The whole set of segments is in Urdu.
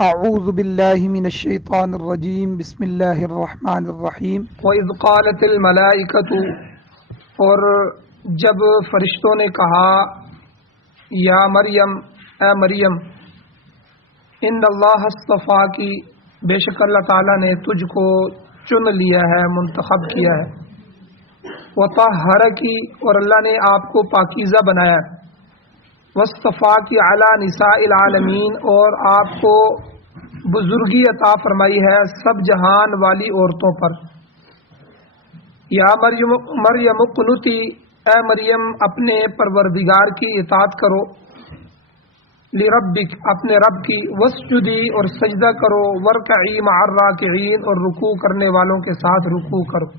اعوذ باللہ من الشیطان الرجیم بسم اللہ الرحمن الرحیم وَإِذْ قَالَتِ الْمَلَائِكَةُ، اور جب فرشتوں نے کہا یا مریم، اے مریم، ان اللہ اصطفاکی، بے شک اللہ تعالیٰ نے تجھ کو چن لیا ہے، منتخب کیا ہے، وطہرکی، اور اللہ نے آپ کو پاکیزہ بنایا ہے، واصطفاکی علی نساء العالمین، اور آپ کو بزرگی عطا فرمائی ہے سب جہان والی عورتوں پر، یا مریم اقنتی، اے مریم اپنے پروردگار کی اطاعت کرو، لربک، اپنے رب کی، واسجدی، اور سجدہ کرو، ورکعی مع الراکعین، اور رکوع کرنے والوں کے ساتھ رکوع کرو۔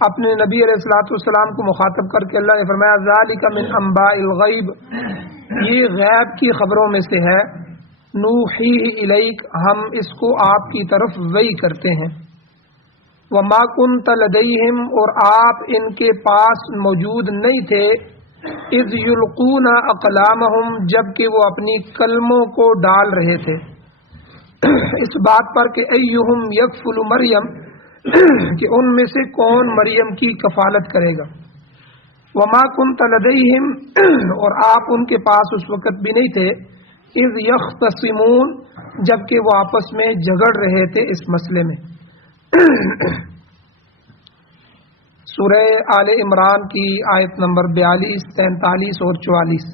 اپنے نبی علیہ الصلوۃ والسلام کو مخاطب کر کے اللہ نے فرمایا ذالک من انباء الغیب، یہ غیب کی خبروں میں سے ہے، نوحیہ الیک، ہم اس کو آپ کی طرف وحی کرتے ہیں، وما کنت لدیہم، اور آپ ان کے پاس موجود نہیں تھے، اذ یلقون اقلامہم، جب کہ وہ اپنی قلموں کو ڈال رہے تھے، اس بات پر کہ ایہم یکفل مریم، کہ ان میں سے کون مریم کی کفالت کرے گا، وما کنت لدیہم، اور آپ ان کے پاس اس وقت بھی نہیں تھے، اذ یختصمون، جب کہ وہ آپس میں جھگڑ رہے تھے اس مسئلے میں۔ سورہ آل عمران کی آیت نمبر 42، 43 اور 44،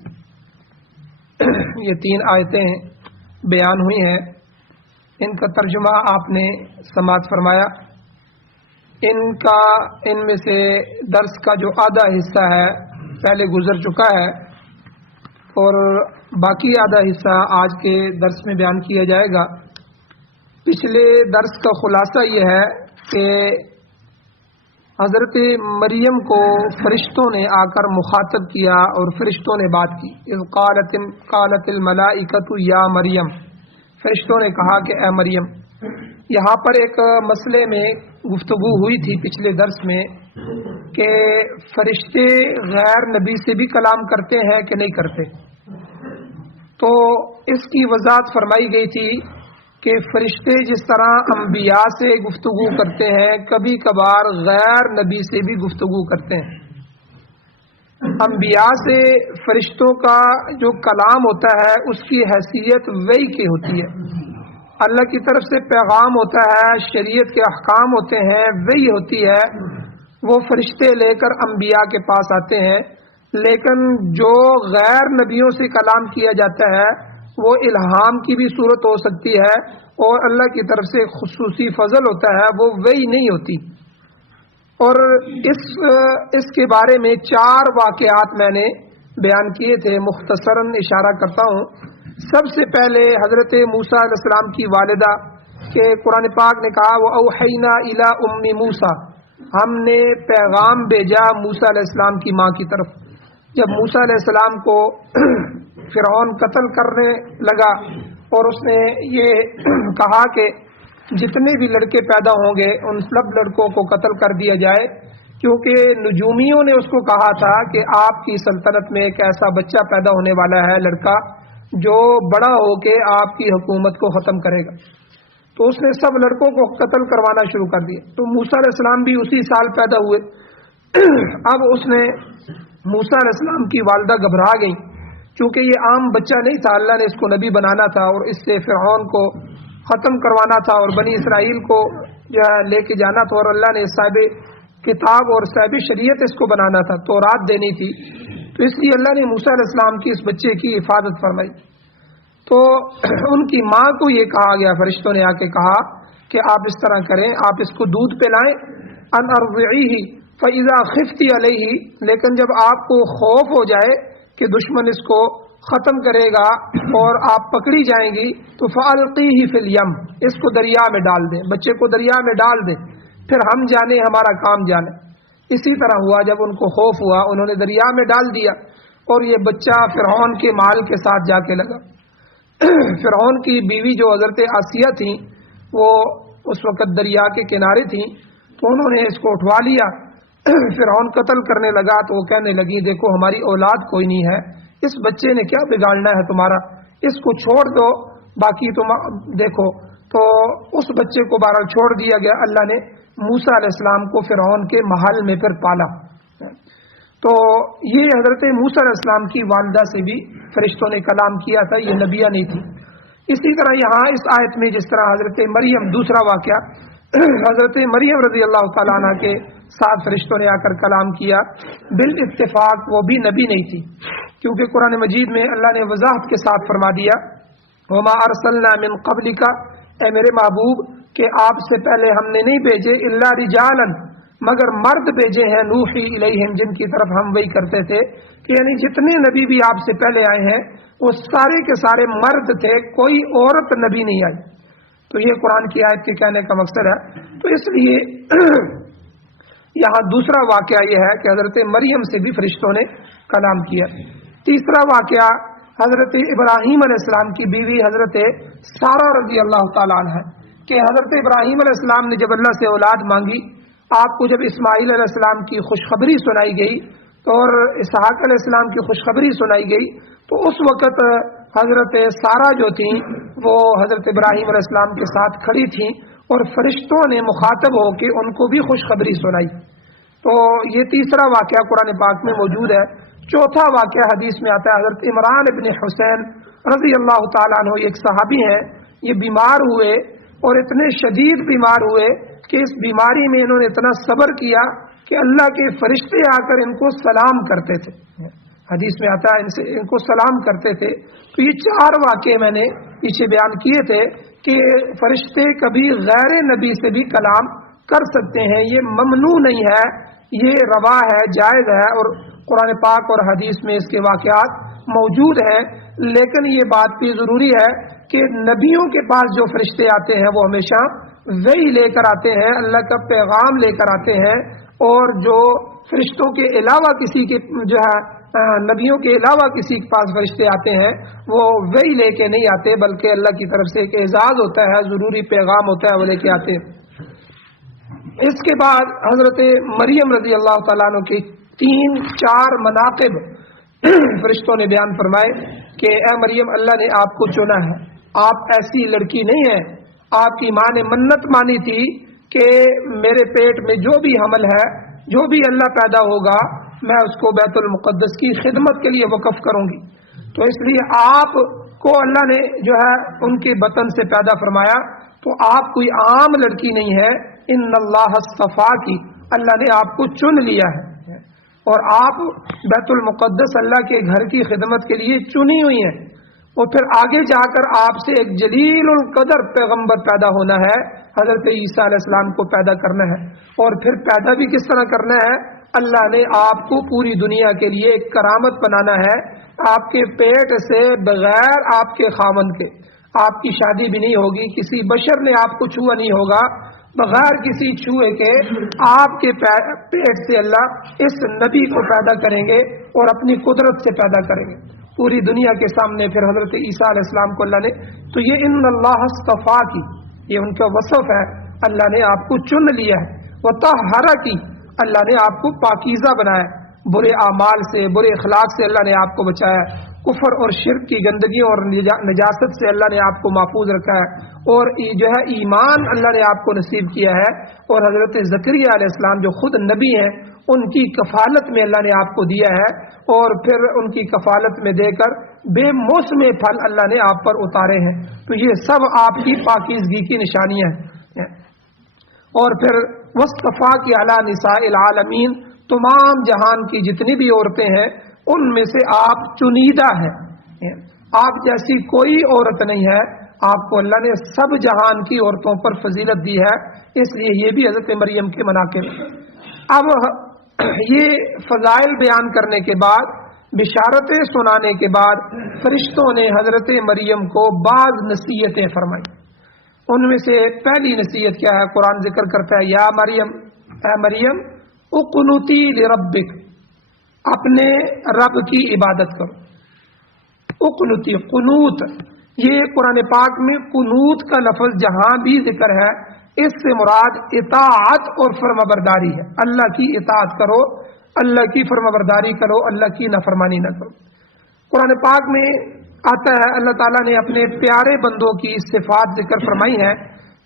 یہ 3 آیتیں بیان ہوئی ہیں، ان کا ترجمہ آپ نے سماعت فرمایا۔ ان میں سے درس کا جو آدھا حصہ ہے پہلے گزر چکا ہے، اور باقی آدھا حصہ آج کے درس میں بیان کیا جائے گا۔ پچھلے درس کا خلاصہ یہ ہے کہ حضرت مریم کو فرشتوں نے آ کر مخاطب کیا اور فرشتوں نے بات کی، اذ قالت الملائکۃ یا مریم، فرشتوں نے کہا کہ اے مریم۔ یہاں پر ایک مسئلے میں گفتگو ہوئی تھی پچھلے درس میں کہ فرشتے غیر نبی سے بھی کلام کرتے ہیں کہ نہیں کرتے، تو اس کی وضاحت فرمائی گئی تھی کہ فرشتے جس طرح انبیاء سے گفتگو کرتے ہیں، کبھی کبھار غیر نبی سے بھی گفتگو کرتے ہیں۔ انبیاء سے فرشتوں کا جو کلام ہوتا ہے اس کی حیثیت وحی کی ہوتی ہے، اللہ کی طرف سے پیغام ہوتا ہے، شریعت کے احکام ہوتے ہیں، وحی ہوتی ہے، وہ فرشتے لے کر انبیاء کے پاس آتے ہیں۔ لیکن جو غیر نبیوں سے کلام کیا جاتا ہے وہ الہام کی بھی صورت ہو سکتی ہے، اور اللہ کی طرف سے خصوصی فضل ہوتا ہے، وہ وحی نہیں ہوتی۔ اور اس کے بارے میں 4 واقعات میں نے بیان کیے تھے، مختصراً اشارہ کرتا ہوں۔ سب سے پہلے حضرت موسیٰ علیہ السلام کی والدہ کہ قرآن پاک نے کہا وَأَوْحَيْنَا إِلَىٰ أُمِّ مُوسَىٰ، ہم نے پیغام بھیجا موسیٰ علیہ السلام کی ماں کی طرف۔ جب موسیٰ علیہ السلام کو فرعون قتل کرنے لگا اور اس نے یہ کہا کہ جتنے بھی لڑکے پیدا ہوں گے ان سب لڑکوں کو قتل کر دیا جائے، کیونکہ نجومیوں نے اس کو کہا تھا کہ آپ کی سلطنت میں ایک ایسا بچہ پیدا ہونے والا ہے، لڑکا، جو بڑا ہو کے آپ کی حکومت کو ختم کرے گا۔ تو اس نے سب لڑکوں کو قتل کروانا شروع کر دیا۔ تو موسیٰ علیہ السلام بھی اسی سال پیدا ہوئے۔ اب اس نے موسیٰ علیہ السلام کی والدہ گھبرا گئی، چونکہ یہ عام بچہ نہیں تھا، اللہ نے اس کو نبی بنانا تھا اور اس سے فرعون کو ختم کروانا تھا اور بنی اسرائیل کو لے کے جانا تھا، اور اللہ نے صاحب کتاب اور صاحب شریعت اس کو بنانا تھا، تورات دینی تھی۔ تو اس لیے اللہ نے موسیٰ علیہ السلام کی اس بچے کی حفاظت فرمائی۔ تو ان کی ماں کو یہ کہا گیا، فرشتوں نے آ کے کہا کہ آپ اس طرح کریں، آپ اس کو دودھ پلائیں، ان ارضعیہ فاذا خفتی علیہ، لیکن جب آپ کو خوف ہو جائے کہ دشمن اس کو ختم کرے گا اور آپ پکڑی جائیں گی تو فالقیہ فی الیم، اس کو دریا میں ڈال دیں، بچے کو دریا میں ڈال دیں، پھر ہم جانے ہمارا کام جانے۔ اسی طرح ہوا، جب ان کو خوف ہوا انہوں نے دریا میں ڈال دیا، اور یہ بچہ فرعون کے مال کے ساتھ جا کے لگا۔ فرعون کی بیوی جو حضرت آسیہ تھیں، وہ اس وقت دریا کے کنارے تھیں، تو انہوں نے اس کو اٹھوا لیا۔ فرعون قتل کرنے لگا تو وہ کہنے لگی دیکھو ہماری اولاد کوئی نہیں ہے، اس بچے نے کیا بگاڑنا ہے تمہارا، اس کو چھوڑ دو باقی تم دیکھو. تو اس بچے کو بہرحال چھوڑ دیا گیا. اللہ نے موسیٰ علیہ السلام کو فرعون کے محل میں پھر پالا. تو یہ حضرت موسیٰ علیہ السلام کی والدہ سے بھی فرشتوں نے کلام کیا تھا, یہ نبیہ نہیں تھی. اسی طرح یہاں اس آیت میں جس طرح حضرت مریم, دوسرا واقعہ حضرت مریم رضی اللہ تعالیٰ عنہ کے ساتھ فرشتوں نے آ کر کلام کیا, بالاتفاق وہ بھی نبی نہیں تھی, کیونکہ قرآن مجید میں اللہ نے وضاحت کے ساتھ فرما دیا وما ارسلنا من قبلک, اے میرے محبوب کہ آپ سے پہلے ہم نے نہیں بھیجے الا رجالا, مگر مرد بھیجے ہیں, نوحی الیہم, جن کی طرف ہم وہی کرتے تھے کہ یعنی جتنے نبی بھی آپ سے پہلے آئے ہیں وہ سارے کے سارے مرد تھے, کوئی عورت نبی نہیں آئی. تو یہ قرآن کی آیت کے کہنے کا مقصد ہے. تو اس لیے یہاں دوسرا واقعہ یہ ہے کہ حضرت مریم سے بھی فرشتوں نے کلام کیا. تیسرا واقعہ حضرت ابراہیم علیہ السلام کی بیوی حضرت سارہ رضی اللہ تعالیٰ عنہ ہے کہ حضرت ابراہیم علیہ السلام نے جب اللہ سے اولاد مانگی, آپ کو جب اسماعیل علیہ السلام کی خوشخبری سنائی گئی اور اسحاق علیہ السلام کی خوشخبری سنائی گئی, تو اس وقت حضرت سارہ جو تھیں وہ حضرت ابراہیم علیہ السلام کے ساتھ کھڑی تھیں اور فرشتوں نے مخاطب ہو کے ان کو بھی خوشخبری سنائی. تو یہ تیسرا واقعہ قرآن پاک میں موجود ہے. چوتھا واقعہ حدیث میں آتا ہے, حضرت عمران ابن حسین رضی اللہ تعالیٰ عنہ, ایک صحابی ہیں, یہ بیمار ہوئے اور اتنے شدید بیمار ہوئے کہ اس بیماری میں انہوں نے اتنا صبر کیا کہ اللہ کے فرشتے آ کر ان کو سلام کرتے تھے. حدیث میں آتا ہے ان کو سلام کرتے تھے. تو یہ 4 واقعے میں نے پیچھے بیان کیے تھے کہ فرشتے کبھی غیر نبی سے بھی کلام کر سکتے ہیں, یہ ممنوع نہیں ہے, یہ روا ہے, جائز ہے, اور قرآن پاک اور حدیث میں اس کے واقعات موجود ہیں. لیکن یہ بات بھی ضروری ہے کہ نبیوں کے پاس جو فرشتے آتے ہیں وہ ہمیشہ وہی لے کر آتے ہیں, اللہ کا پیغام لے کر آتے ہیں, اور جو فرشتوں کے علاوہ کسی کے جو ہے نبیوں کے علاوہ کسی کے پاس فرشتے آتے ہیں وہ وہی لے کے نہیں آتے, بلکہ اللہ کی طرف سے ایک اعزاز ہوتا ہے, ضروری پیغام ہوتا ہے, وہ لے کے آتے ہیں. اس کے بعد حضرت مریم رضی اللہ تعالیٰ عنہ کے 3-4 مناقب فرشتوں نے بیان فرمائے کہ اے مریم, اللہ نے آپ کو چنا ہے, آپ ایسی لڑکی نہیں ہیں. آپ کی ماں نے منت مانی تھی کہ میرے پیٹ میں جو بھی حمل ہے, جو بھی اللہ پیدا ہوگا, میں اس کو بیت المقدس کی خدمت کے لیے وقف کروں گی. تو اس لیے آپ کو اللہ نے جو ہے ان کے بطن سے پیدا فرمایا, تو آپ کوئی عام لڑکی نہیں ہے. ان اللہ اصطفا کی, اللہ نے آپ کو چن لیا ہے, اور آپ بیت المقدس اللہ کے گھر کی خدمت کے لیے چنی ہوئی ہیں. اور پھر آگے جا کر آپ سے ایک جلیل القدر پیغمبر پیدا ہونا ہے, حضرت عیسیٰ علیہ السلام کو پیدا کرنا ہے. اور پھر پیدا بھی کس طرح کرنا ہے, اللہ نے آپ کو پوری دنیا کے لیے ایک کرامت بنانا ہے. آپ کے پیٹ سے بغیر آپ کے خاوند کے آپ کی شادی بھی نہیں ہوگی, کسی بشر نے آپ کو چھوا نہیں ہوگا, بغیر کسی چھوئے کے آپ کے پیٹ سے اللہ اس نبی کو پیدا کریں گے اور اپنی قدرت سے پیدا کریں گے پوری دنیا کے سامنے. پھر حضرت عیسیٰ علیہ السلام کو اللہ نے, تو یہ ان اللہ اصطفا کی, یہ ان کا وصف ہے, اللہ نے آپ کو چن لیا ہے. وطہر کی, اللہ نے آپ کو پاکیزہ بنایا, برے اعمال سے, برے اخلاق سے اللہ نے آپ کو بچایا, کفر اور شرک کی گندگیوں اور نجاست سے اللہ نے آپ کو محفوظ رکھا ہے, اور جو ہے ایمان اللہ نے آپ کو نصیب کیا ہے. اور حضرت زکریا علیہ السلام جو خود نبی ہیں, ان کی کفالت میں اللہ نے آپ کو دیا ہے, اور پھر ان کی کفالت میں دے کر بے موسم پھل اللہ نے آپ پر اتارے ہیں. تو یہ سب آپ کی پاکیزگی کی نشانیاں ہیں. اور پھر وصطفا کی علی نساء العالمین, تمام جہان کی جتنی بھی عورتیں ہیں ان میں سے آپ چنیدہ ہیں, آپ جیسی کوئی عورت نہیں ہے, آپ کو اللہ نے سب جہان کی عورتوں پر فضیلت دی ہے. اس لیے یہ بھی حضرت مریم کے مناقب. اب یہ فضائل بیان کرنے کے بعد, بشارتیں سنانے کے بعد, فرشتوں نے حضرت مریم کو بعض نصیحتیں فرمائی. ان میں سے پہلی نصیحت کیا ہے, قرآن ذکر کرتا ہے, یا مریم, اے مریم, اقنتی لربک, اپنے رب کی عبادت کرو. اقنتی, قنوت, یہ قرآن پاک میں قنوت کا لفظ جہاں بھی ذکر ہے اس سے مراد اطاعت اور فرمانبرداری ہے. اللہ کی اطاعت کرو, اللہ کی فرمانبرداری کرو, اللہ کی نافرمانی نہ کرو. قرآن پاک میں آتا ہے اللہ تعالیٰ نے اپنے پیارے بندوں کی صفات ذکر فرمائی ہے،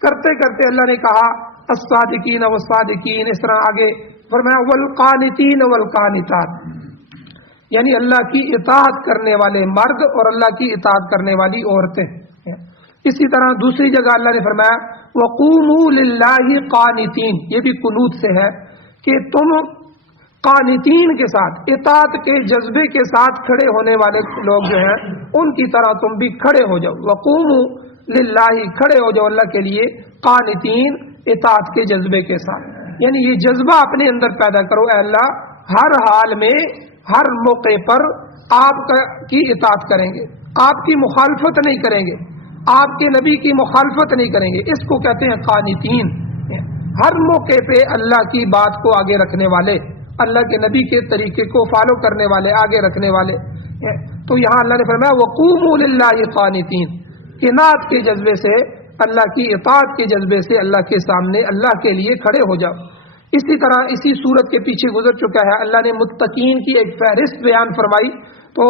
کرتے کرتے اللہ نے کہا الصادقین والصادقین، اس طرح آگے فرمایا والقانتین والقانتات، یعنی اللہ کی اطاعت کرنے والے مرد اور اللہ کی اطاعت کرنے والی عورتیں۔ اسی طرح دوسری جگہ اللہ نے فرمایا وقوموا للہ قانتین، یہ بھی قنوت سے ہے کہ تم قانتین کے ساتھ، اطاعت کے جذبے کے ساتھ کھڑے ہونے والے لوگ جو ہیں ان کی طرح تم بھی کھڑے ہو جاؤ، وقوموا للہ، کھڑے ہو جاؤ اللہ کے لیے، قانتین، اطاعت کے جذبے کے ساتھ، یعنی یہ جذبہ اپنے اندر پیدا کرو، اے اللہ ہر حال میں ہر موقع پر آپ کی اطاعت کریں گے، آپ کی مخالفت نہیں کریں گے، آپ کے نبی کی مخالفت نہیں کریں گے، اس کو کہتے ہیں قانتین، ہر موقع پہ اللہ کی بات کو آگے رکھنے والے، اللہ کے نبی کے طریقے کو فالو کرنے والے، آگے رکھنے والے۔ تو یہاں اللہ نے فرمایا وقوموا للہ قانتین، قناعت کے جذبے سے، اللہ کی اطاعت کے جذبے سے اللہ کے سامنے اللہ کے لیے کھڑے ہو جاؤ۔ اسی طرح اسی صورت کے پیچھے گزر چکا ہے، اللہ نے متقین کی ایک فہرست بیان فرمائی، تو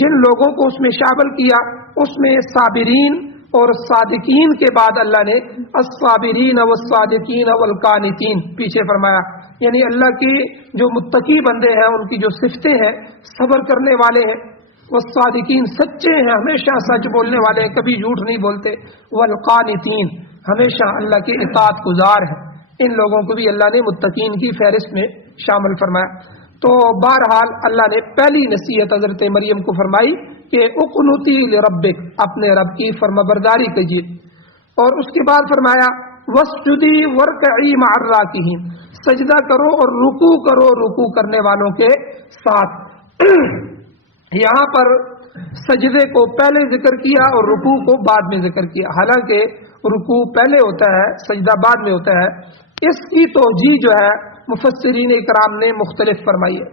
جن لوگوں کو اس میں شامل کیا اس میں صابرین اور صادقین کے بعد اللہ نے الصابرین والصادقین والقانتین پیچھے فرمایا، یعنی اللہ کی جو متقی بندے ہیں ان کی جو صفتیں ہیں، صبر کرنے والے ہیں، والصادقین سچے ہیں، ہمیشہ سچ بولنے والے ہیں، کبھی جھوٹ نہیں بولتے، والقانتین ہمیشہ اللہ کے اطاعت گزار ہیں، ان لوگوں کو بھی اللہ نے متقین کی فہرست میں شامل فرمایا۔ تو بہرحال اللہ نے پہلی نصیحت حضرت مریم کو فرمائی کہ اقنتی لربک، اپنے رب کی فرمانبرداری کیجیے، اور اس کے بعد فرمایا واسجدی وارکعی مع الراکعین، سجدہ کرو اور رکوع کرو رکوع کرنے والوں کے ساتھ۔ یہاں پر سجدے کو پہلے ذکر کیا اور رکوع کو بعد میں ذکر کیا، حالانکہ رکوع پہلے ہوتا ہے سجدہ بعد میں ہوتا ہے۔ اس کی توجیہ جو ہے مفسرین اکرام نے مختلف فرمائی ہے،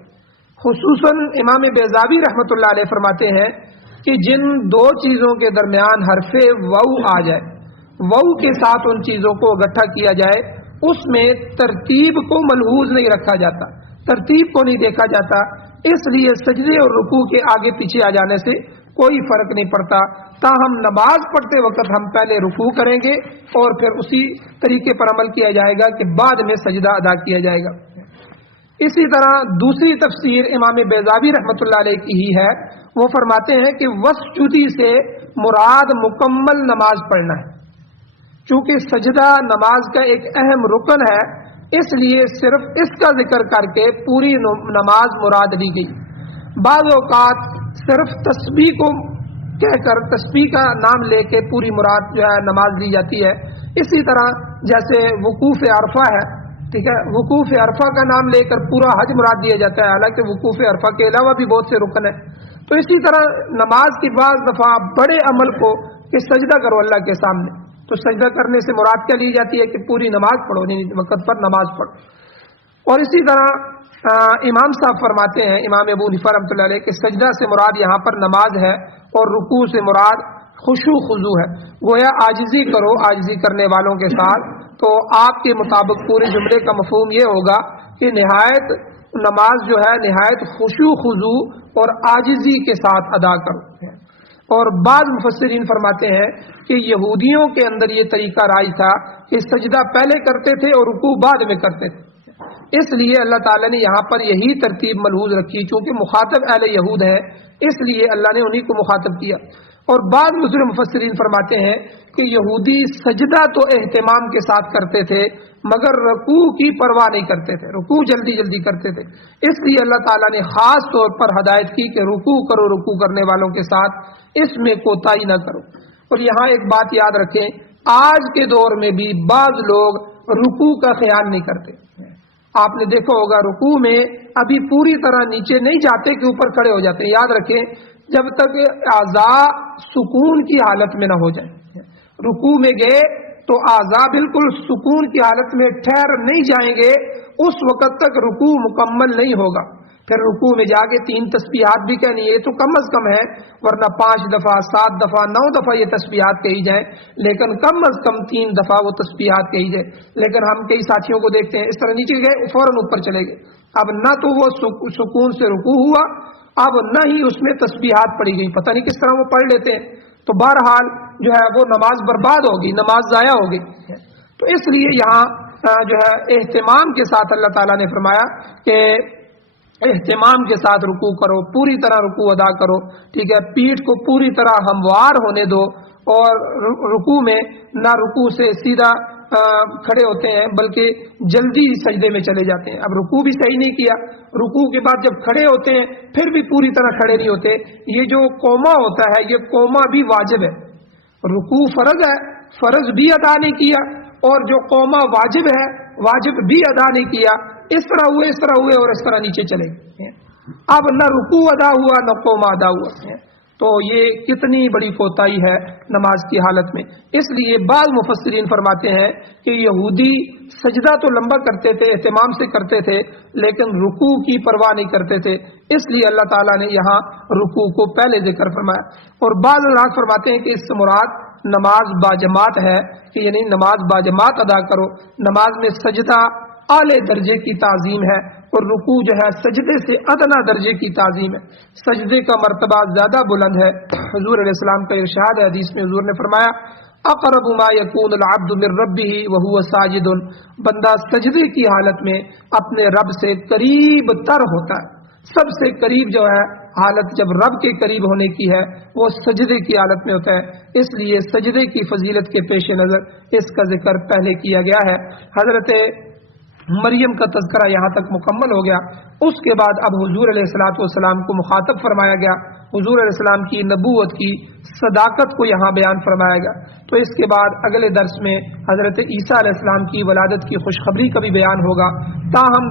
خصوصاً امام بیضاوی رحمۃ اللہ علیہ فرماتے ہیں کہ جن دو چیزوں کے درمیان حرف واو آ جائے، واو کے ساتھ ان چیزوں کو اکٹھا کیا جائے، اس میں ترتیب کو ملحوظ نہیں رکھا جاتا، ترتیب کو نہیں دیکھا جاتا، اس لیے سجدے اور رکوع کے آگے پیچھے آ جانے سے کوئی فرق نہیں پڑتا، تاہم نماز پڑھتے وقت ہم پہلے رکوع کریں گے اور پھر اسی طریقے پر عمل کیا جائے گا کہ بعد میں سجدہ ادا کیا جائے گا۔ اسی طرح دوسری تفسیر امام بیضاوی رحمۃ اللہ علیہ کی ہی ہے، وہ فرماتے ہیں کہ وسجدی سے مراد مکمل نماز پڑھنا ہے، چونکہ سجدہ نماز کا ایک اہم رکن ہے، اس لیے صرف اس کا ذکر کر کے پوری نماز مراد لی گئی۔ بعض اوقات صرف تسبیح کو کہہ کر تسبیح کا نام لے کے پوری مراد جو ہے نماز لی جاتی ہے۔ اسی طرح جیسے وقوف عرفہ ہے، ٹھیک ہے، وقوف عرفہ کا نام لے کر پورا حج مراد دیا جاتا ہے، حالانکہ وقوف عرفہ کے علاوہ بھی بہت سے رکن ہیں۔ تو اسی طرح نماز کی بعض دفعہ بڑے عمل کو کہ سجدہ کرو اللہ کے سامنے، تو سجدہ کرنے سے مراد کیا لی جاتی ہے کہ پوری نماز پڑھو، وقت پر نماز پڑھو۔ اور اسی طرح امام صاحب فرماتے ہیں، امام ابو حنیفہ رحمۃ اللہ علیہ، کہ سجدہ سے مراد یہاں پر نماز ہے اور رکوع سے مراد خشوع خضوع ہے، گویا عاجزی کرو عاجزی کرنے والوں کے ساتھ۔ تو آپ کے مطابق پورے جملے کا مفہوم یہ ہوگا کہ نہایت نماز جو ہے نہایت خشوع خضوع اور عاجزی کے ساتھ ادا کرو۔ اور بعض مفسرین فرماتے ہیں کہ یہودیوں کے اندر یہ طریقہ رائج تھا کہ سجدہ پہلے کرتے تھے اور رکوع بعد میں کرتے تھے، اس لیے اللہ تعالیٰ نے یہاں پر یہی ترتیب ملحوظ رکھی، چونکہ مخاطب اہل یہود ہے، اس لیے اللہ نے انہی کو مخاطب کیا۔ اور بعض دوسرے مفسرین فرماتے ہیں کہ یہودی سجدہ تو اہتمام کے ساتھ کرتے تھے مگر رکوع کی پرواہ نہیں کرتے تھے، رکوع جلدی جلدی کرتے تھے، اس لیے اللہ تعالیٰ نے خاص طور پر ہدایت کی کہ رکوع کرو رکوع کرنے والوں کے ساتھ، اس میں کوتاہی نہ کرو۔ اور یہاں ایک بات یاد رکھیں، آج کے دور میں بھی بعض لوگ رکوع کا خیال نہیں کرتے، آپ نے دیکھا ہوگا رکوع میں ابھی پوری طرح نیچے نہیں جاتے کہ اوپر کھڑے ہو جاتے ہیں، یاد رکھیں جب تک اعضاء سکون کی حالت میں نہ ہو جائیں، رکوع میں گئے تو اعضاء بالکل سکون کی حالت میں ٹھہر نہیں جائیں گے، اس وقت تک رکوع مکمل نہیں ہوگا۔ پھر رکوع میں جا کے 3 تسبیحات بھی کہنی ہے، تو کم از کم ہے، ورنہ 5 دفعہ 7 دفعہ 9 دفعہ یہ تسبیحات کہی جائیں، لیکن کم از کم 3 دفعہ وہ تسبیحات کہی جائے۔ لیکن ہم کئی ساتھیوں کو دیکھتے ہیں اس طرح نیچے گئے فوراً اوپر چلے گئے، اب نہ تو وہ سکون سے رکوع ہوا اب نہ ہی اس میں تسبیحات پڑھی گئی، پتہ نہیں کس طرح وہ پڑھ لیتے ہیں، تو بہرحال جو ہے وہ نماز برباد ہوگی، نماز ضائع ہوگی۔ تو اس لیے یہاں جو ہے اہتمام کے ساتھ اللہ تعالیٰ نے فرمایا کہ اہتمام کے ساتھ رکوع کرو، پوری طرح رکوع ادا کرو، ٹھیک ہے، پیٹھ کو پوری طرح ہموار ہونے دو، اور رکوع میں نہ رکوع سے سیدھا کھڑے ہوتے ہیں بلکہ جلدی سجدے میں چلے جاتے ہیں۔ اب رکوع بھی صحیح نہیں کیا، رکوع کے بعد جب کھڑے ہوتے ہیں پھر بھی پوری طرح کھڑے نہیں ہوتے، یہ جو قوما ہوتا ہے یہ قوما بھی واجب ہے، رکوع فرض ہے، فرض بھی ادا نہیں کیا، اور جو قوما واجب ہے واجب بھی ادا نہیں کیا، اس طرح ہوئے اور اس طرح نیچے چلے گئے۔ اب نہ رکوع ادا ہوا نہ قوما ادا ہوا، تو یہ کتنی بڑی کوتاہی ہے نماز کی حالت میں۔ اس لیے بعض مفسرین فرماتے ہیں کہ یہودی سجدہ تو لمبا کرتے تھے، اہتمام سے کرتے تھے، لیکن رکوع کی پرواہ نہیں کرتے تھے، اس لیے اللہ تعالیٰ نے یہاں رکوع کو پہلے ذکر فرمایا۔ اور بعض حضرات فرماتے ہیں کہ اس سے مراد نماز باجماعت ہے، کہ یعنی نماز باجماعت ادا کرو، نماز میں سجدہ اعلی درجے کی تعظیم ہے، اور رکوع جو ہے سجدے سے ادنا درجے کی تعظیم ہے، سجدے کا مرتبہ زیادہ بلند ہے۔ حضور علیہ السلام کا ارشاد ہے، حدیث میں حضور نے فرمایا اقرب ما یکون العبد من ربہ وہو ساجد، بندہ سجدے کی حالت میں اپنے رب سے قریب تر ہوتا ہے، سب سے قریب جو ہے حالت جب رب کے قریب ہونے کی ہے وہ سجدے کی حالت میں ہوتا ہے، اس لیے سجدے کی فضیلت کے پیش نظر اس کا ذکر پہلے کیا گیا ہے۔ حضرت مریم کا تذکرہ یہاں تک مکمل ہو گیا، اس کے بعد اب حضور علیہ الصلوۃ والسلام کو مخاطب فرمایا گیا، حضور علیہ السلام کی نبوت کی صداقت کو یہاں بیان فرمایا گیا۔ تو اس کے بعد اگلے درس میں حضرت عیسیٰ علیہ السلام کی ولادت کی خوشخبری کا بھی بیان ہوگا، تاہم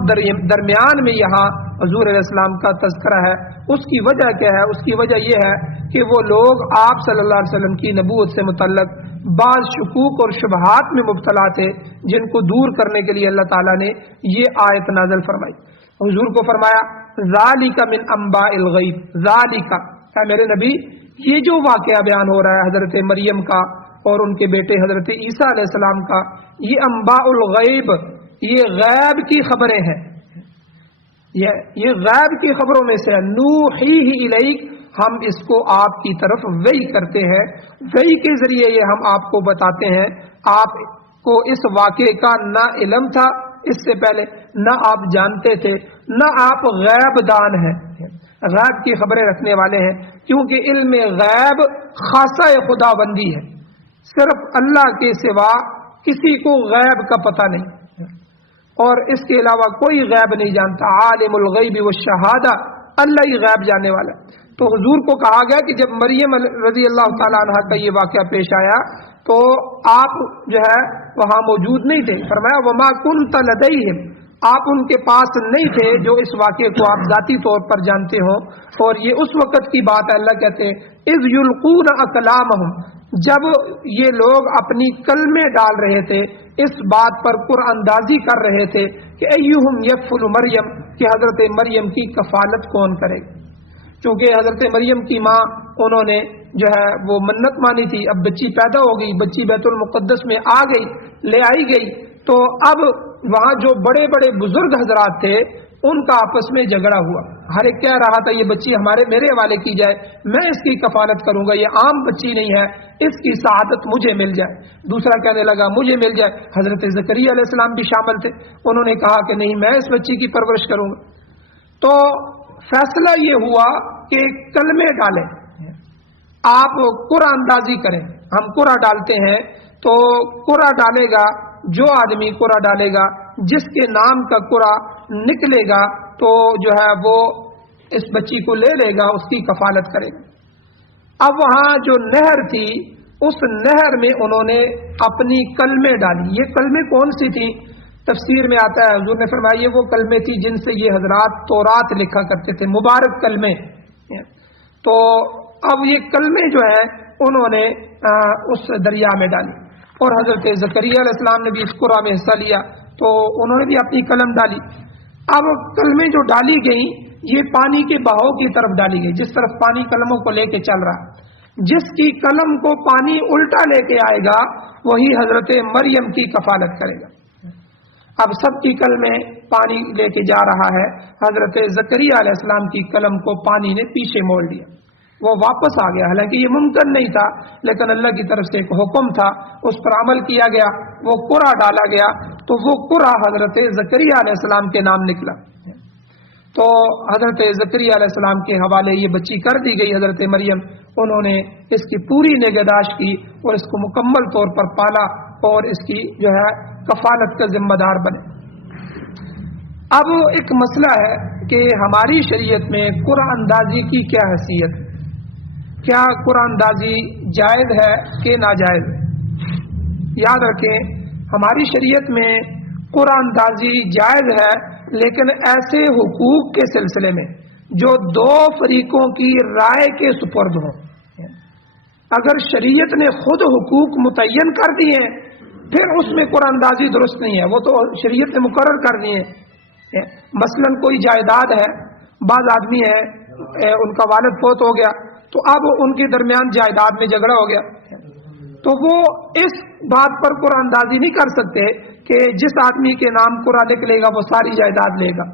درمیان میں یہاں حضور علیہ السلام کا تذکرہ ہے۔ اس کی وجہ کیا ہے؟ اس کی وجہ یہ ہے کہ وہ لوگ آپ صلی اللہ علیہ وسلم کی نبوت سے متعلق بعض شکوک اور شبہات میں مبتلا تھے، جن کو دور کرنے کے لیے اللہ تعالیٰ نے یہ آیت نازل فرمائی۔ حضور کو فرمایا ذالک من انباء الغیب، ذالک اے میرے نبی یہ جو واقعہ بیان ہو رہا ہے حضرت مریم کا اور ان کے بیٹے حضرت عیسیٰ علیہ السلام کا، یہ انباء الغیب، یہ غیب کی خبریں ہیں، یہ غیب کی خبروں میں سے نوحیہ الیک، ہم اس کو آپ کی طرف وحی کرتے ہیں، وحی کے ذریعے یہ ہم آپ کو بتاتے ہیں۔ آپ کو اس واقعے کا نہ علم تھا اس سے پہلے، نہ آپ جانتے تھے، نہ آپ غیب دان ہیں، غیب کی خبریں رکھنے والے ہیں، کیونکہ علم غیب خاصہ خدا بندی ہے، صرف اللہ کے سوا کسی کو غیب کا پتہ نہیں، اور اس کے علاوہ کوئی غیب نہیں جانتا۔ عالم الغیب والشہادہ، اللہ ہی غیب جاننے والا۔ تو حضور کو کہا گیا کہ جب مریم رضی اللہ تعالیٰ عنہ کا یہ واقعہ پیش آیا تو آپ جو ہے وہاں موجود نہیں تھے، فرمایا وما کنت لدیہم، آپ ان کے پاس نہیں تھے جو اس واقعے کو آپ ذاتی طور پر جانتے ہو، اور یہ اس وقت کی بات ہے، اللہ کہتے ہیں اذ یلقون اقلامہم، جب یہ لوگ اپنی کلمے ڈال رہے تھے، اس بات پر قرآن اندازی کر رہے تھے کہ ایہم یکفل مریم، کہ حضرت مریم کی کفالت کون کرے گا، چونکہ حضرت مریم کی ماں انہوں نے جو ہے وہ منت مانی تھی، اب بچی پیدا ہو گئی، بچی بیت المقدس میں آ گئی، لے آئی گئی، تو اب وہاں جو بڑے بڑے بزرگ حضرات تھے ان کا آپس میں جھگڑا ہوا، ہر ایک کہہ رہا تھا یہ بچی میرے حوالے کی جائے، میں اس کی کفالت کروں گا، یہ عام بچی نہیں ہے، اس کی سعادت مجھے مل جائے۔ دوسرا کہنے لگا مجھے مل جائے، حضرت زکریا علیہ السلام بھی شامل تھے، انہوں نے کہا کہ نہیں میں اس بچی کی پرورش کروں گا۔ تو فیصلہ یہ ہوا کہ کلمے ڈالیں، آپ قرآن اندازی کریں، ہم قرآن ڈالتے ہیں تو قرآن ڈالے گا جو آدمی قرآن ڈالے گا، جس کے نام کا قرآن نکلے گا تو جو ہے وہ اس بچی کو لے لے گا، اس کی کفالت کرے گا۔ اب وہاں جو نہر تھی اس نہر میں انہوں نے اپنی کلمے ڈالی۔ یہ کلمے کون سی تھی؟ تفسیر میں آتا ہے حضور نے فرمایا یہ وہ کلمے تھی جن سے یہ حضرات تورات لکھا کرتے تھے، مبارک کلمے۔ تو اب یہ کلمے جو ہیں انہوں نے اس دریا میں ڈالی، اور حضرت زکریا علیہ السلام نے بھی اس قرآن میں حصہ لیا تو انہوں نے بھی اپنی قلم ڈالی۔ اب کلمے جو ڈالی گئی یہ پانی کے بہاؤ کی طرف ڈالی گئی، جس طرف پانی قلموں کو لے کے چل رہا، جس کی قلم کو پانی الٹا لے کے آئے گا وہی حضرت مریم کی کفالت کرے گا۔ اب سب کی کلمیں پانی لے کے جا رہا ہے، حضرت زکریا علیہ السلام کی قلم کو پانی نے پیچھے موڑ لیا، وہ واپس آ گیا، حالانکہ یہ ممکن نہیں تھا، لیکن اللہ کی طرف سے ایک حکم تھا، اس پر عمل کیا گیا، وہ قرآن ڈالا گیا، تو وہ قرآن حضرت زکریا علیہ السلام کے نام نکلا۔ تو حضرت زکریا علیہ السلام کے حوالے یہ بچی کر دی گئی، حضرت مریم، انہوں نے اس کی پوری نگہداشت کی اور اس کو مکمل طور پر پالا اور اس کی جو ہے کفالت کا ذمہ دار بنے۔ اب ایک مسئلہ ہے کہ ہماری شریعت میں قرآن اندازی کی کیا حیثیت ہے، کیا قرآن اندازی جائز ہے کہ ناجائز ہے؟ یاد رکھیں ہماری شریعت میں قرآن اندازی جائز ہے، لیکن ایسے حقوق کے سلسلے میں جو دو فریقوں کی رائے کے سپرد ہوں۔ اگر شریعت نے خود حقوق متعین کر دیے پھر اس میں قرآن اندازی درست نہیں ہے، وہ تو شریعت نے مقرر کر دیے۔ مثلا کوئی جائیداد ہے، بعض آدمی ہے ان کا والد فوت ہو گیا، تو اب ان کے درمیان جائیداد میں جھگڑا ہو گیا، تو وہ اس بات پر قرآن اندازی نہیں کر سکتے کہ جس آدمی کے نام قرآن نکلے گا وہ ساری جائیداد لے گا،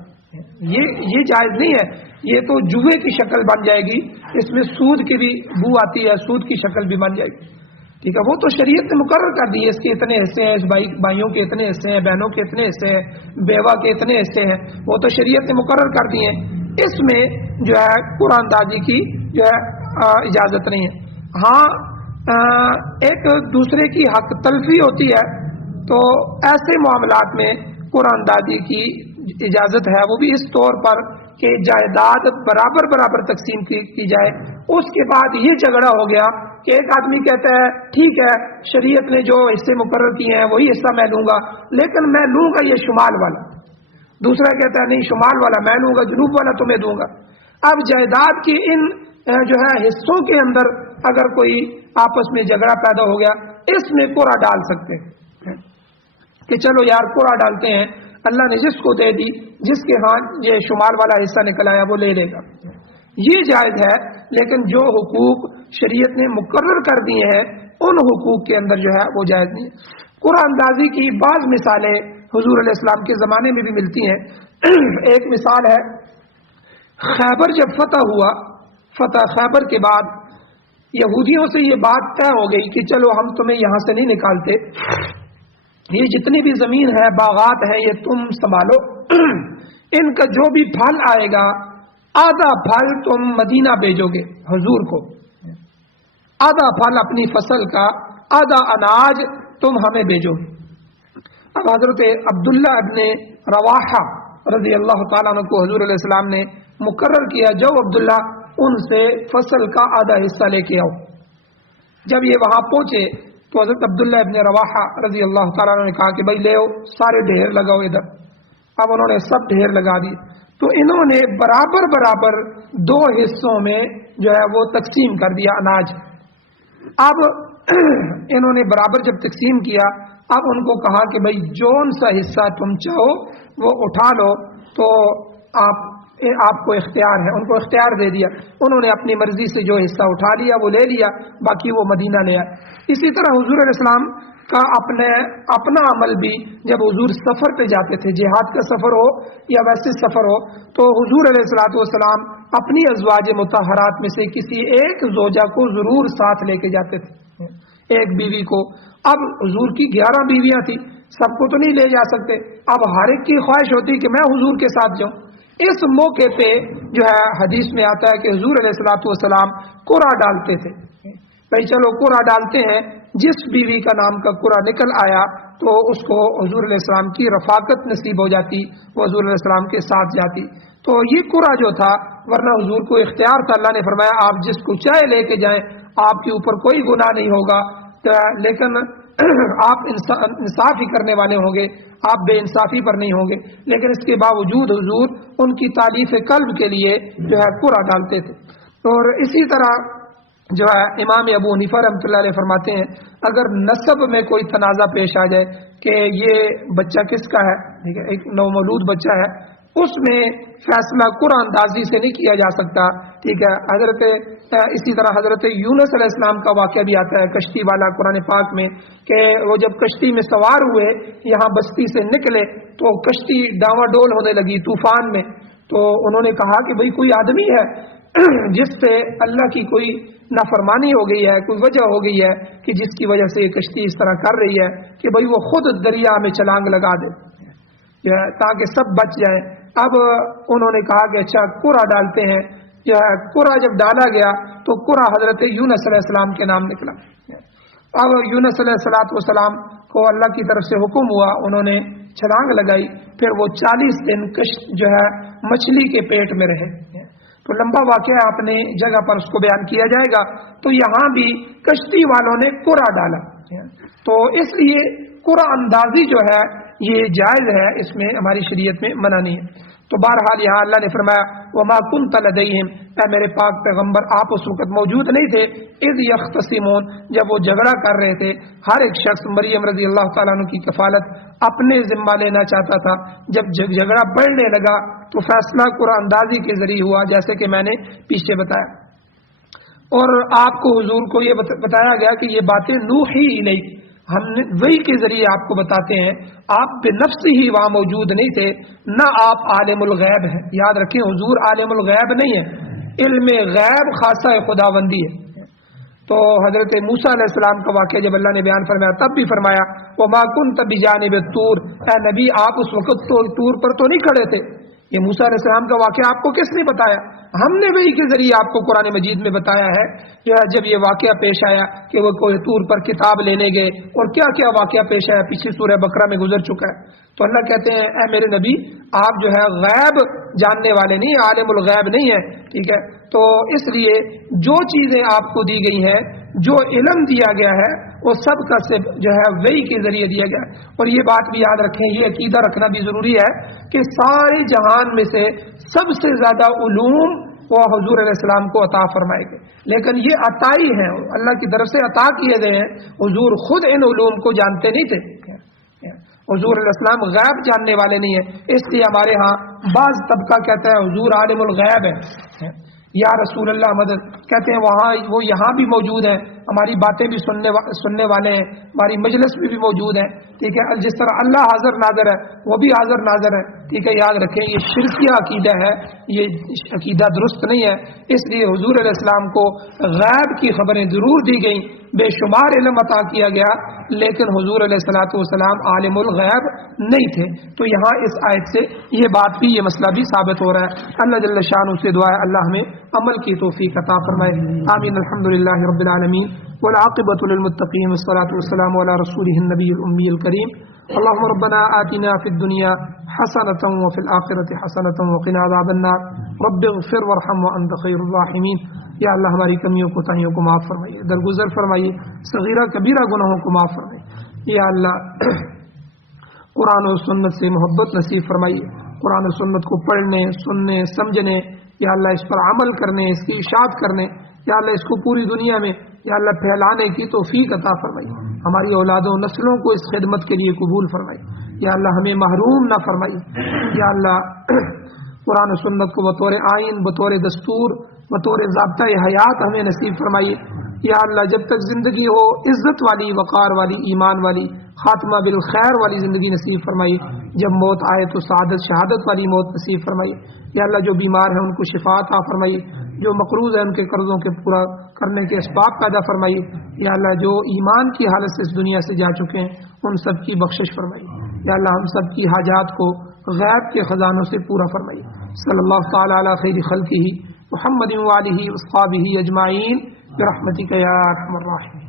یہ جائز نہیں ہے، یہ تو جوئے کی شکل بن جائے گی، اس میں سود کی بھی بو آتی ہے، سود کی شکل بھی بن جائے گی، ٹھیک ہے۔ وہ تو شریعت نے مقرر کر دی ہے، اس کے اتنے حصے ہیں، اس بھائیوں کے اتنے حصے ہیں، بہنوں کے اتنے حصے ہیں، بیوہ کے اتنے حصے ہیں، وہ تو شریعت نے مقرر کر دی ہیں، اس میں جو ہے قرآن اندازی کی جو ہے اجازت نہیں ہے۔ ہاں ایک دوسرے کی حق تلفی ہوتی ہے، تو ایسے معاملات میں قرآن اندازی کی اجازت ہے، وہ بھی اس طور پر کہ جائیداد برابر برابر تقسیم کی جائے۔ اس کے بعد یہ جھگڑا ہو گیا کہ ایک آدمی کہتا ہے ٹھیک ہے شریعت نے جو حصے مقرر کیے ہیں وہی حصہ میں لوں گا، لیکن میں لوں گا یہ شمال والا، دوسرا کہتا ہے نہیں شمال والا میں لوں گا، جنوب والا تمہیں دوں گا۔ اب جائیداد کی ان جو ہے حصوں کے اندر اگر کوئی آپس میں جھگڑا پیدا ہو گیا، اس میں قرعہ ڈال سکتے ہیں کہ چلو یار قرعہ ڈالتے ہیں، اللہ نے جس کو دے دی، جس کے ہاں یہ شمال والا حصہ نکل آیا وہ لے لے گا، یہ جائز ہے۔ لیکن جو حقوق شریعت نے مقرر کر دیے ہیں ان حقوق کے اندر جو ہے وہ جائز نہیں ہے۔ قرآن اندازی کی بعض مثالیں حضور علیہ السلام کے زمانے میں بھی ملتی ہیں۔ ایک مثال ہے، خیبر جب فتح ہوا، فتح خیبر کے بعد یہودیوں سے یہ بات طے ہو گئی کہ چلو ہم تمہیں یہاں سے نہیں نکالتے، یہ جتنی بھی زمین ہے باغات ہیں یہ تم سنبھالو، ان کا جو بھی پھل آئے گا آدھا پھل تم مدینہ بھیجو گے حضور کو، آدھا پھل اپنی فصل کا، آدھا اناج تم ہمیں بھیجو گے۔ اب حضرت عبداللہ ابن رواحہ رضی اللہ تعالیٰ عنہ کو حضور علیہ السلام نے مقرر کیا، جو عبداللہ ان سے فصل کا آدھا حصہ لے کے آؤ۔ جب یہ وہاں پہنچے تو حضرت عبداللہ ابن رواحہ رضی اللہ تعالیٰ عنہ نے کہا کہ بھائی لے آؤ، سارے ڈھیر لگاؤ ادھر۔ اب انہوں نے سب ڈھیر لگا دی، تو انہوں نے برابر برابر دو حصوں میں جو ہے وہ تقسیم کر دیا اناج۔ اب انہوں نے برابر جب تقسیم کیا، اب ان کو کہا کہ بھائی جون سا حصہ تم چاہو وہ اٹھا لو، تو آپ کو اختیار ہے، ان کو اختیار دے دیا، انہوں نے اپنی مرضی سے جو حصہ اٹھا لیا وہ لے لیا، باقی وہ مدینہ لے آئے۔ اسی طرح حضور علیہ السلام کا اپنا عمل بھی، جب حضور سفر پہ جاتے تھے، جہاد کا سفر ہو یا ویسے سفر ہو، تو حضور علیہ الصلوۃ والسلام اپنی ازواج مطہرات میں سے کسی ایک زوجہ کو ضرور ساتھ لے کے جاتے تھے، ایک بیوی کو۔ اب حضور کی 11 بیویاں تھیں، سب کو تو نہیں لے جا سکتے، اب ہر ایک کی خواہش ہوتی کہ میں حضور کے ساتھ جاؤں۔ اس موقع پہ جو ہے حدیث میں آتا ہے کہ حضور علیہ الصلوۃ والسلام قرعہ ڈالتے تھے، بھائی چلو قرعہ ڈالتے ہیں، جس بیوی کا نام کا قرعہ نکل آیا تو اس کو حضور علیہ السلام کی رفاقت نصیب ہو جاتی، وہ حضور علیہ السلام کے ساتھ جاتی۔ تو یہ قرعہ جو تھا، ورنہ حضور کو اختیار تھا، اللہ نے فرمایا آپ جس کو چاہے لے کے جائیں، آپ کے اوپر کوئی گناہ نہیں ہوگا، لیکن آپ انصاف ہی کرنے والے ہوں گے، آپ بے انصافی پر نہیں ہوں گے۔ لیکن اس کے باوجود حضور ان کی تالیف قلب کے لیے جو ہے قرعہ ڈالتے تھے۔ اور اسی طرح جو ہے امام ابو حنیفہ رحمۃ اللہ علیہ فرماتے ہیں اگر نسب میں کوئی تنازع پیش آ جائے کہ یہ بچہ کس کا ہے، ٹھیک ہے، ایک نومولود بچہ ہے، اس میں فیصلہ قرآن اندازی سے نہیں کیا جا سکتا، ٹھیک ہے۔ اسی طرح حضرت یونس علیہ السلام کا واقعہ بھی آتا ہے کشتی والا قرآن پاک میں، کہ وہ جب کشتی میں سوار ہوئے، یہاں بستی سے نکلے تو کشتی ڈاواں ڈول ہونے لگی طوفان میں، تو انہوں نے کہا کہ بھئی کوئی آدمی ہے جس سے اللہ کی کوئی نافرمانی ہو گئی ہے، کوئی وجہ ہو گئی ہے کہ جس کی وجہ سے یہ کشتی اس طرح کر رہی ہے کہ بھئی وہ خود دریا میں چھلانگ لگا دے تاکہ سب بچ جائیں۔ اب انہوں نے کہا کہ اچھا قرا ڈالتے ہیں، قرا جب ڈالا گیا تو قرا حضرت یونس علیہ السلام کے نام نکلا۔ اب یونس علیہ السلام کو اللہ کی طرف سے حکم ہوا، انہوں نے چھلانگ لگائی، پھر وہ 40 دن مچھلی کے پیٹ میں رہے۔ تو لمبا واقعہ اپنے جگہ پر اس کو بیان کیا جائے گا۔ تو یہاں بھی کشتی والوں نے قرا ڈالا، تو اس لیے قرا اندازی جو ہے یہ جائز ہے، اس میں ہماری شریعت میں منع نہیں ہے۔ تو بہرحال یہاں اللہ نے فرمایا وما كنت لديهم، اے میرے پاک پیغمبر آپ اس وقت موجود نہیں تھے، اذ يختصمون، جب وہ جھگڑا کر رہے تھے۔ ہر ایک شخص مریم رضی اللہ تعالیٰ عنہ کی کفالت اپنے ذمہ لینا چاہتا تھا۔ جب جھگڑا بڑھنے لگا تو فیصلہ قرآن اندازی کے ذریعے ہوا، جیسے کہ میں نے پیچھے بتایا، اور آپ کو حضور کو یہ بتایا گیا کہ یہ باتیں نوحی الیک، ہم نے وحی کے ذریعے آپ کو بتاتے ہیں، آپ بے نفس ہی وہاں موجود نہیں تھے، نہ آپ عالم الغیب ہیں۔ یاد رکھیں حضور عالم الغیب نہیں ہے، علم غیب خاصہ خداوندی ہے۔ تو حضرت موسیٰ علیہ السلام کا واقعہ جب اللہ نے بیان فرمایا تب بھی فرمایا وما كنت بجانب الطور، اے نبی آپ اس وقت تو طور پر تو نہیں کھڑے تھے۔ یہ موسیٰ علیہ السلام کا واقعہ آپ کو کس نے بتایا؟ ہم نے وحی کے ذریعے آپ کو قرآن مجید میں بتایا ہے۔ جب یہ واقعہ پیش آیا کہ وہ کوہ طور پر کتاب لینے گئے اور کیا کیا واقعہ پیش آیا پیچھے سورہ بقرہ میں گزر چکا ہے، تو اللہ کہتے ہیں اے میرے نبی آپ جو ہے غیب جاننے والے نہیں، عالم الغیب نہیں ہے، ٹھیک ہے۔ تو اس لیے جو چیزیں آپ کو دی گئی ہیں، جو علم دیا گیا ہے، وہ سب کا سب جو ہے وحی کے ذریعے دیا گیا ہے۔ اور یہ بات بھی یاد رکھیں، یہ عقیدہ رکھنا بھی ضروری ہے کہ سارے جہان میں سے سب سے زیادہ علوم وہ حضور علیہ السلام کو عطا فرمائے گئے، لیکن یہ عطائی ہیں، اللہ کی طرف سے عطا کیے گئے ہیں، حضور خود ان علوم کو جانتے نہیں تھے۔ حضور علیہ السلام غیب جاننے والے نہیں ہیں، اس لیے ہمارے ہاں بعض طبقہ کہتا ہے حضور عالم الغیب ہے، یا رسول اللہ مدد، کہتے ہیں وہاں وہ یہاں بھی موجود ہیں، ہماری باتیں بھی سننے والے ہیں، ہماری مجلس میں بھی موجود ہیں، ٹھیک ہے۔ جس طرح اللہ حاضر ناظر ہے وہ بھی حاضر ناظر ہے، ٹھیک ہے۔ یاد رکھیں یہ شرکیہ عقیدہ ہے، یہ عقیدہ درست نہیں ہے۔ اس لیے حضور علیہ السلام کو غیب کی خبریں ضرور دی گئیں، بے شمار علم عطا کیا گیا، لیکن حضور علیہ الصلوۃ والسلام عالم الغیب نہیں تھے۔ تو یہاں اس آیت سے یہ بات بھی، یہ مسئلہ بھی ثابت ہو رہا ہے۔ اللہ جل شانہ سے دعا ہے اللہ ہمیں عمل کی توفیق عطا فرمائے، آمین۔ الحمدللہ رب العالمین والعاقبۃ للمتقین والصلاۃ والسلام علی رسولہ النبی الامی الکریم۔ اللهم ربنا آتنا في الدنيا حسنة وفي الآخرة حسنة وقنا عذاب النار، رب اغفر وارحم وأنت خير الراحمین۔ یا اللہ ہماری کمیوں کوتاہیوں کو معاف فرمائیے، درگزر فرمائیے، صغیرہ کبیرہ گناہوں کو معاف فرمائیے۔ یا اللہ قرآن و سنت سے محبت نصیب فرمائیے، قرآن و سنت کو پڑھنے، سننے، سمجھنے، یا اللہ اس پر عمل کرنے، اس کی اشاعت کرنے، یا اللہ اس کو پوری دنیا میں یا اللہ پھیلانے کی توفیق عطا فرمائیے۔ ہماری اولاد و نسلوں کو اس خدمت کے لیے قبول فرمائیے، یا اللہ ہمیں محروم نہ فرمائیے۔ یا اللہ قرآن و سنت کو بطور آئین، بطور دستور، بطور ضابطہ حیات ہمیں نصیب فرمائیے۔ یا اللہ جب تک زندگی ہو عزت والی، وقار والی، ایمان والی، خاتمہ بالخیر والی زندگی نصیب فرمائیے۔ جب موت آئے تو سعادت شہادت والی موت نصیب فرمائیے۔ یا اللہ جو بیمار ہیں ان کو شفا عطا فرمائیے، جو مقروض ہیں ان کے قرضوں کے پورا کرنے کے اسباب پیدا فرمائیے۔ یا اللہ جو ایمان کی حالت سے اس دنیا سے جا چکے ہیں ان سب کی بخشش فرمائیے۔ یا اللہ ہم سب کی حاجات کو غیب کے خزانوں سے پورا فرمائیے۔ صلی اللہ تعالی علی خیر خلقہ محمد وآلہ واصحابہ اجمعین برحمتک یا ارحم الراحمین۔